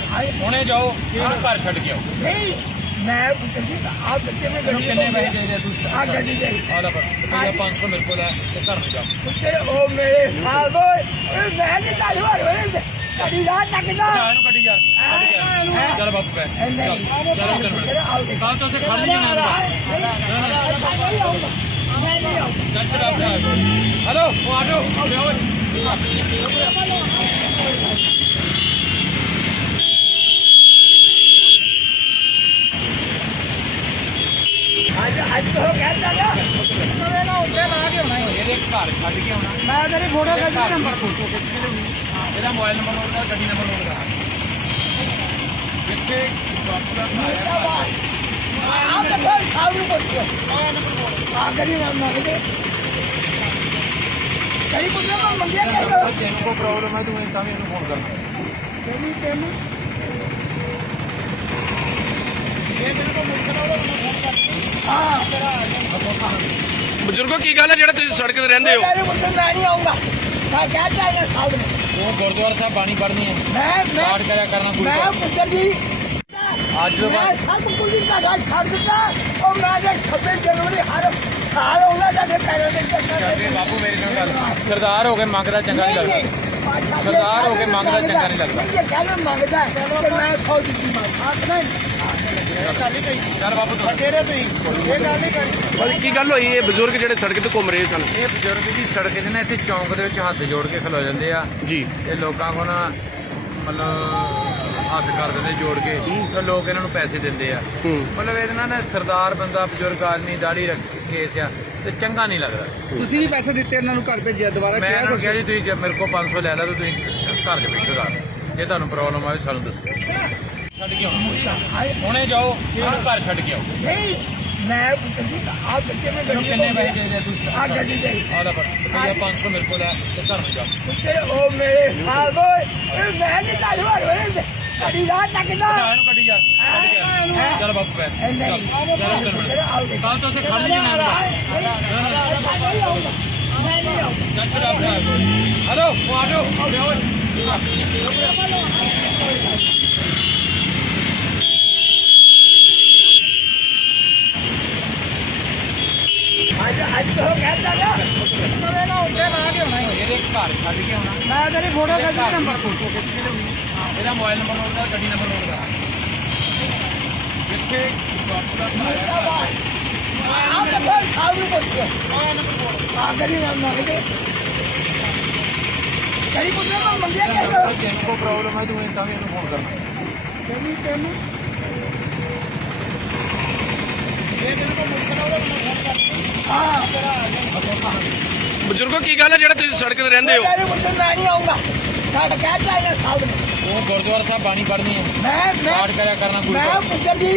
ਇਹਨੂੰ ਘਰ ਛੱਡ ਕੇ ਆਓ। ਨਹੀਂ ਮੈਂ ਪੁੱਛਦੀ ਆ ਬੱਚੇ ਮੈਂ ਗੱਡੀ ਕਿੰਨੇ ਪੈਸੇ ਚਾਹੀਦੇ ਆ ਤੂੰ? ਆ ਗੱਡੀ ਦੇ। ਆ ਲੈ ਬਸ ਰੁਪਈਆ 500 ਮੇਰੇ ਕੋਲ ਹੈ ਤੇ ਘਰ ਨੂੰ ਜਾ। ਪੁੱਤਰ ਉਹ ਮੇਰੇ ਸਾਲ ਓਏ ਮੈਂ ਨਹੀਂ ਕਾਹੂ ਆ ਓਏ ਗੱਡੀ ਦਾ ਟੱਕਦਾ ਜਾ ਇਹਨੂੰ ਕੱਢੀ ਯਾਰ ਕੇ। ਚੱਲ ਬਾਪੂ ਪੈ ਚੱਲ ਚੱਲ ਕੱਲ ਤੋਂ ਉੱਥੇ ਖੜ ਨਹੀਂ ਜਾਣਾ ਚੱਲ ਸ਼ਰਾਬ ਦਾ ਹਲੋ ਉਹ ਆਟੋ ਲਿਆਓ ਅੱਜ ਅੱਜ ਤੋਂ ਕਹਿੰਦਾ ਨਾ ਮੈਂ ਨਾ ਉੱਤੇ ਲਾ ਕੇ ਆਉਣਾ ਇਹਦੇ ਘਰ ਛੱਡ ਕੇ ਆਉਣਾ ਮੈਂ ਤੇਰੀ ਫੋਟੋ ਇਹਦੇ ਖਿੱਚ ਘਰ ਨੰਬਰ ਫੋਟੋ ਖਿੱਚ ਕੇ ਲਿਆਉਣੀ। ਇਹਦਾ ਮੋਬਾਈਲ ਨੰਬਰ ਨੋਟ ਕਰ ਗੱਡੀ ਨੰਬਰ ਨੋਟ ਕਰ ਜਿੱਥੇ ਬਾਪੂ ਦਾ ਘਰ ਹੈ ਆ ਤੇ ਫਿਰ ਸਾਹ ਨੂੰ ਪੁੱਛੋ ਆ ਗੱਡੀ ਨਾ ਮੰਗਦੇ ਕਈ ਪੁੱਛੋ ਮੈਂ ਮੰਗਿਆ ਕਿ ਤੈਨੂੰ ਕੋਈ ਪ੍ਰੋਬਲਮ ਹੈ ਤੂੰ ਇਹ ਤਾਂ ਵੀ ਇਹਨੂੰ ਫੋਨ ਕਰਨਾ ਤੈਨੂੰ ਤੈਨੂੰ ਇਹ ਤੈਨੂੰ ਕੋ ਮੁਕਤਨਾ ਹਾਂ ਬਜ਼ੁਰਗੋ ਕੀ ਗੱਲ ਹੈ ਜਿਹੜਾ ਤੁਸੀਂ ਸੜਕ ਤੇ ਰਹਿੰਦੇ ਹੋ? ਮੇਰੇ ਮੁੰਡੇ ਮੈਂ ਨਹੀਂ ਆਉਂਗਾ ਮੈਂ ਕਹਿੰਦਾ ਇਹ ਸਾਹ ਨੂੰ। ਉਹ ਗੁਰਦੁਆਰਾ ਸਾਹਿਬ ਬਾਣੀ ਪੜ੍ਹਨੀ ਹੈ। ਮੈਂ ਮੈਂ ਪਾਠ ਕਰਿਆ ਕਰਨਾ ਗੁਰੂ ਮੈਂ ਘਰ। ਪੁੱਤਰ ਜੀ। ਅੱਜ ਤੋਂ ਮੈਂ ਬਾਅਦ ਸਭ ਕੁਝ ਤੁਹਾਡਾ ਛੱਡ ਦਿੱਤਾ। ਉਹ ਮੈਂ ਜੇ 26 ਜਨਵਰੀ ਹਰ ਸਾਲ ਆਉਂਦਾ ਤੁਹਾਡੇ ਪੈਰਾਂ ਦੇ ਚੱਲ ਵੀ ਬਾਪੂ ਮੇਰੀ ਨਾਲ ਗੱਲ। ਸਰਦਾਰ ਹੋ ਕੇ ਮੰਗਦਾ ਚੰਗਾ ਨਹੀਂ। ਲੱਗਦਾ। ਸਰਦਾਰ ਹੋ ਕੇ ਮੰਗਦਾ ਚੰਗਾ ਨਹੀਂ ਲੱਗਦਾ। ਇਹ ਕਹਿੰਦਾ ਮੰਗਦਾ ਤੇ ਮੈਂ ਖੋ ਦਿੱਤੀ ਮੰਗ ਨਹੀਂ? ਚੱਲ ਬਾਪੂ ਤੂੰ ਤੇਰੇ ਤੋਂ ਹੀ ਇਹ ਗੱਲ ਨਹੀਂ ਕਰਨੀ ਭਾਈ ਕੀ ਗੱਲ ਹੋਈ? ਇਹ ਬਜ਼ੁਰਗ ਜਿਹੜੇ ਸੜਕ ਤੇ ਘੁੰਮ ਰਹੇ ਸਨ। ਇਹ ਬਜ਼ੁਰਗ ਜੀ ਸੜਕ ਤੇ ਨਾ ਇੱਥੇ ਚੌਂਕ ਦੇ ਵਿੱਚ ਹੱਥ ਜੋੜ ਕੇ ਖਲੋ ਜਾਂਦੇ ਆ। ਜੀ। ਇਹ ਲੋਕਾਂ ਕੋਲ ਨਾ ਮਤਲਬ ਹੱਥ ਕਰ ਦਿੰਦੇ ਜੋੜ ਕੇ। ਤੇ ਲੋਕ ਇਹਨਾਂ ਨੂੰ ਪੈਸੇ ਦਿੰਦੇ ਆ। ਮਤਲਬ ਇਹਦੇ ਨਾਲ ਨਾ ਸਰਦਾਰ ਬੰਦਾ ਬਜ਼ੁਰਗ ਆਦਮੀ ਦਾੜੀ ਰੱਖ ਕੇਸ ਆ ਤੇ ਚੰਗਾ ਨਹੀਂ ਲੱਗਦਾ। ਤੁਸੀਂ ਵੀ ਪੈਸੇ ਦਿੱਤੇ ਇਹਨਾਂ ਨੂੰ ਘਰ ਭੇਜਿਆ ਦੁਬਾਰਾ ਮੈਂ ਕਿਹਾ ਇਹਨਾਂ ਨੂੰ ਕਿਹਾ ਜੀ ਤੁਸੀਂ ਜੇ ਮੇਰੇ ਕੋਲ 500 ਲੈ ਲਾ ਤਾਂ ਤੁਸੀਂ ਘਰ ਦੇ ਵਿੱਚ ਲਾ ਜੇ ਤੁਹਾਨੂੰ ਪ੍ਰੋਬਲਮ ਆਵੇ ਸਾਨੂੰ ਦੱਸੋ। ਛੱਡ ਕੇ ਆਉਣਾ ਹੁਣੇ ਜਾਓ ਇਹਨੂੰ ਘਰ ਛੱਡ ਕੇ ਆਓ। ਨਹੀਂ ਮੈਂ ਜੀ ਆ ਬੱਚੇ ਤੈਨੂੰ ਗੱਡੀ ਕਿੰਨੇ ਪੈਸੇ ਚਾਹੀਦੇ ਆ ਤੂੰ ਆ ਗੱਡੀ ਦੇ। ਆ ਲੈ ਬਸ ਰੁਪਈਆ 500 ਮੇਰੇ ਕੋਲ ਹੈ ਤੇ ਘਰ ਨੂੰ ਜਾ। ਪੁੱਤਰ ਉਹ ਮੇਰੇ ਸਾਲ ਓਏ ਇਹ ਮੈਂ ਨਹੀਂ ਕਾਹੂ ਆ ਓਏ ਗੱਡੀ ਦਾ ਟੱਕਦਾ ਜਾ ਇਹਨੂੰ ਕੱਢੀ ਯਾਰ ਕੱਢ ਕੇ ਆ। ਚੱਲ ਬਾਪੂ ਪੈ ਚੱਲ ਚੱਲ ਮਿਲ ਕੱਲ ਤੋਂ ਉੱਥੇ ਖੜ ਜਾਣਾ। ਮੈਂ। ਨਹੀਂ ਆਉਂਦਾ ਚੱਲ ਸ਼ਰਾਬ ਦਾ ਹਲੋ ਉਹ ਆਟੋ ਲਿਆਓ। ਅੱਜ ਅੱਜ ਤੋਂ ਕਹਿੰਦਾ ਨਾ ਮੈਂ ਨਾ ਉੱਤੇ ਲਾ ਕੇ ਆਉਣਾ ਇਹਦੇ ਘਰ ਛੱਡ ਕੇ ਆਉਣਾ ਮੈਂ ਤੇਰੀ ਫੋਟੋ ਇਹਦੇ ਖਿੱਚ ਘਰ ਨੰਬਰ ਫੋਟੋ ਖਿੱਚ ਕੇ ਲਿਆਉਣੀ। ਇਹਦਾ ਮੋਬਾਈਲ ਨੰਬਰ ਨੋਟ ਕਰ ਗੱਡੀ ਨੰਬਰ ਨੋਟ ਕਰ ਜਿੱਥੇ ਬਾਪੂ ਦਾ ਘਰ ਹੈ ਆ ਤੇ ਫਿਰ ਸਾਹ ਨੂੰ ਪੁੱਛੋ ਆ ਗੱਡੀ ਨਾ ਮੰਗਦੇ ਕਈ ਪੁੱਛੋ ਮੈਂ ਮੰਗਿਆ ਕਿ ਤੈਨੂੰ ਕੋਈ ਪ੍ਰੋਬਲਮ ਹੈ ਤੂੰ ਇਹ ਤਾਂ ਵੀ ਇਹਨੂੰ ਫੋਨ ਕਰਨਾ ਤੈਨੂੰ ਤੈਨੂੰ ਇਹ ਤੈਨੂੰ ਕੋ ਮੁਕਤਨਾ ਹਾਂ ਬਜ਼ੁਰਗੋ ਕੀ ਗੱਲ ਹੈ ਜਿਹੜਾ ਤੁਸੀਂ ਸੜਕ ਤੇ ਰਹਿੰਦੇ ਹੋ? ਮੇਰੇ ਮੁੰਡੇ ਮੈਂ ਨਹੀਂ ਆਉਂਗਾ ਕਹਿੰਦਾ ਇਹ ਸਾਹ ਨੂੰ ਉਹ ਗੁਰਦੁਆਰਾ ਸਾਹਿਬ ਬਾਣੀ ਪੜ੍ਹਨੀ ਹੈ। ਮੈਂ ਮੈਂ ਪਾਠ ਕਰਿਆ ਕਰਨਾ ਗੁਰੂ ਮੈਂ ਪੁੱਤਰ ਜੀ